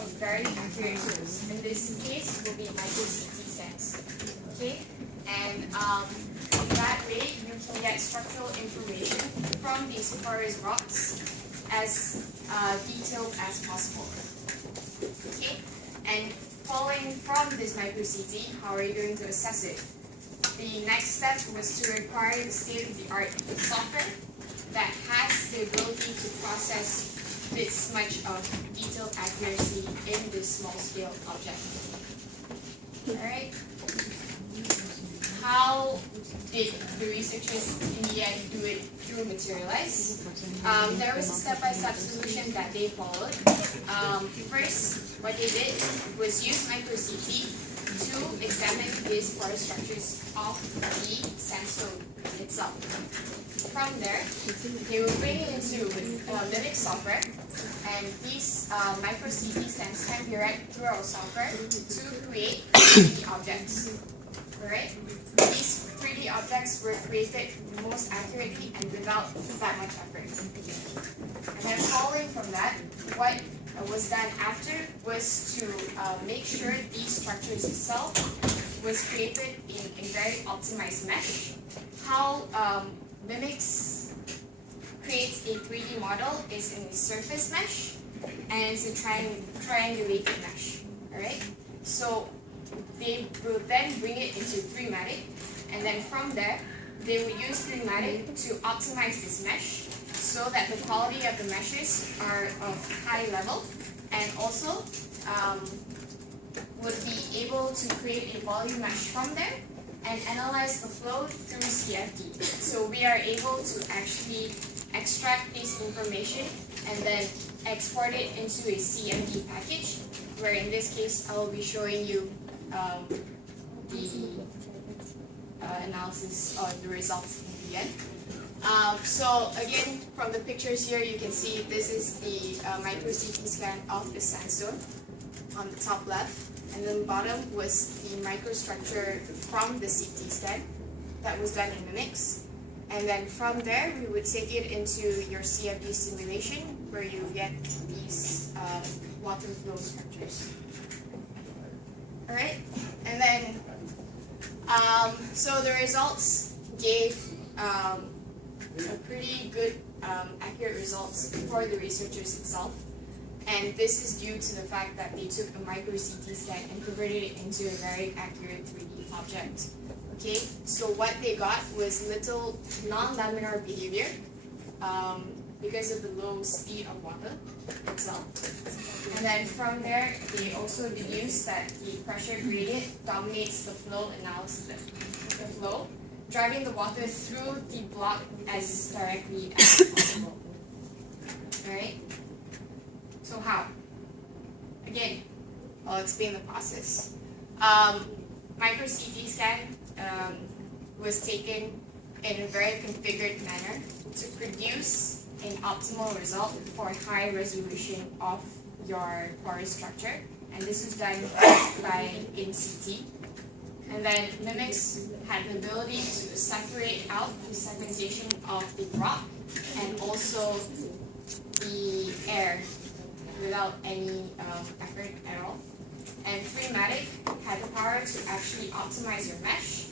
of very accurate tools. In this case, will be micro CT scans. Okay, and that way you can get structural information from these porous rocks as detailed as possible. Okay, and following from this micro CT, how are you going to assess it? The next step was to acquire the state-of-the-art software that has the ability to process this much of detailed accuracy in this small-scale object. Alright. How did the researchers in the end do it through Materialize? There was a step-by-step solution that they followed. First, what they did was use micro-CT to examine these porous structures of the sandstone itself. From there, they will bring it into Mimic software, and these micro-CT scans can be read through our software to create 3D objects. Alright? These 3D objects were created most accurately and without that much effort. And then following from that, what was done after was to make sure these structures itself was created in a very optimized mesh. How Mimics creates a 3D model is in a surface mesh, and it's a triangulated mesh. Alright? So they will then bring it into 3Matic, and then from there, they will use 3Matic to optimize this mesh so that the quality of the meshes are of high level, and also would be able to create a volume mesh from there and analyze the flow through CFD. So we are able to actually extract this information and then export it into a CFD package, where in this case I will be showing you the analysis or the results in the end. So again, from the pictures here, you can see this is the micro CT scan of the sandstone on the top left, and then bottom was the microstructure from the CT scan that was done in Mimics. And then from there, we would take it into your CFD simulation, where you get these water flow structures. Alright, and then so the results gave a pretty good accurate results for the researchers itself, and this is due to the fact that they took a micro CT scan and converted it into a very accurate 3D object. Okay, so what they got was little non-laminar behavior because of the low speed of water itself. And then from there, they also deduced that the pressure gradient dominates the flow analysis, the flow, driving the water through the block as directly as possible. Alright? So how? Again, I'll explain the process. Micro CT scan was taken in a very configured manner to produce an optimal result for high resolution of your porous structure, and this is done by InCT. And then Mimics had the ability to separate out the segmentation of the rock and also the air without any effort at all. And 3Matic had the power to actually optimize your mesh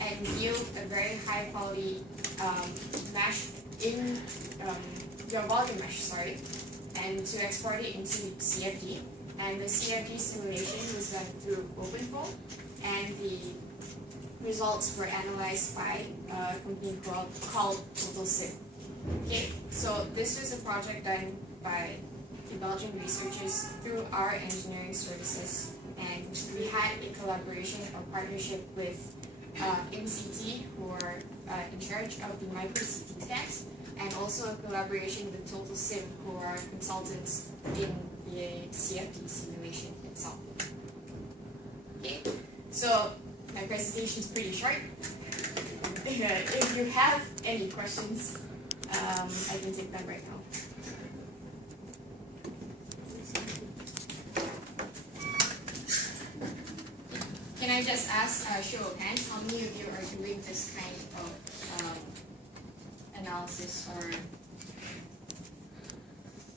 and yield a very high quality mesh in your volume mesh, and to export it into CFD. And the CFD simulation was done through OpenFlow, and the results were analyzed by a company called TotalSim. Okay, so this was a project done by the Belgian researchers through our engineering services, and we had a collaboration or partnership with InCT, who are in charge of the micro CT scans, and also a collaboration with TotalSim, who are consultants in the CFD simulation itself. Okay, so my presentation is pretty short. If you have any questions, I can take them right now. Can I just ask a show of hands, how many of you are doing this kind of analysis or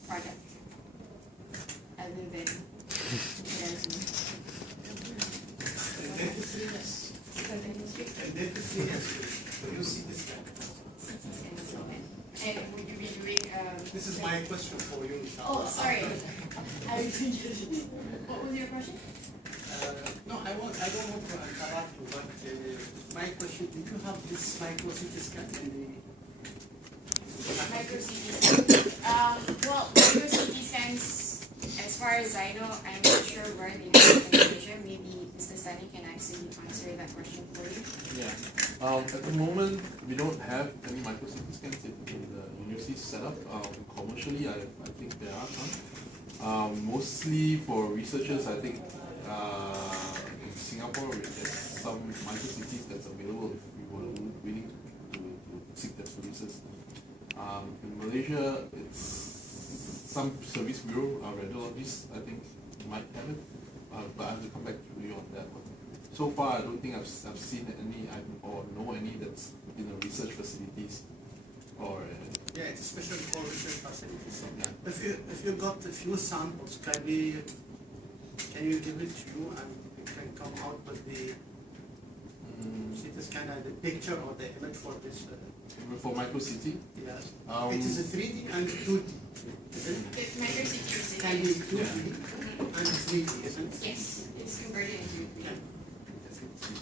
project other than And dentistry, yes. And dentistry, yes. So you see this guy. And would you be doing? This is my question for you, Oh, sorry. I what was your question? No, I don't want to interrupt you, but my question: did you have this micro CT scan in the Micro CT scan? Well, micro CT scans, as far as I know, I'm not sure where they are in Malaysia. Maybe Mr. Stanley can actually answer that question for you. Yeah. At the moment, we don't have any micro CT scans in the university setup. Commercially, I think there are some. Mostly for researchers, I think in Singapore, there's some micro CTs that's available if we were willing to seek that services. In Malaysia, it's some service bureau, radiologists, I think, might have it, but I have to come back to you on that one. So far, I don't think I've seen any or know any that's in the research facilities or. Yeah, it's especially for research facilities. Yeah. If you got a few samples, can you give it to you and you can come out with the CT scan and the picture or the image for this? For micro CT? Yes. It is a 3D and 2D. Micro CT is Can be 2D and 3D, isn't it? Yes, it's converted into 3D.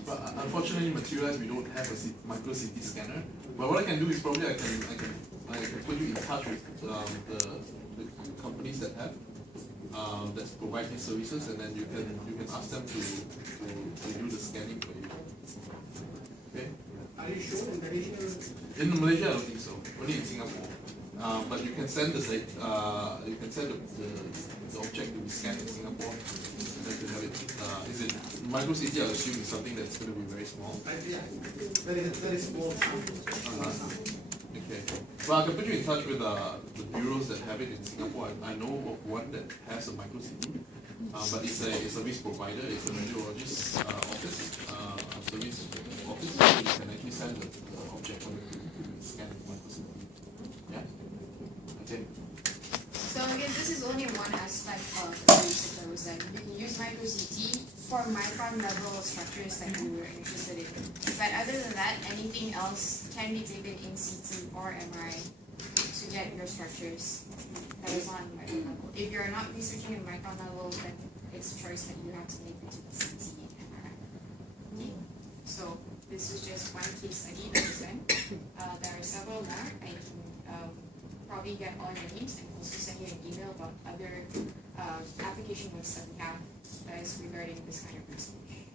But unfortunately, Materialise, we don't have a micro CT scanner. But what I can do is probably I can put you in touch with the companies that have that provide these services, and then you can ask them to do the scanning for you. Okay. Are you sure in the region? In Malaysia, I don't think so. Only in Singapore. But you can send the object to be scanned in Singapore, and then to have it. Is it micro CT? I assume is something that's going to be very small. Yeah, very small sample. Okay. Well, I can put you in touch with the bureaus that have it in Singapore. I know of one that has a micro CT, but it's a service provider. It's a radiologist office, service office. So you can actually send the object on the scan micro CT. Yeah. Okay. So again, this is only one aspect of the research that was done. You can use micro CT for micron level structures that you were interested in. But other than that, anything else can be taken in CT or MRI to get your structures that is on micron level. If you're not researching in micron level, then it's a choice that you have to make between CT and MRI. Okay. So this is just one case study that was done. There are several more. I can probably get all your names and also send you an email about other application notes that we have that is regarding this kind of research.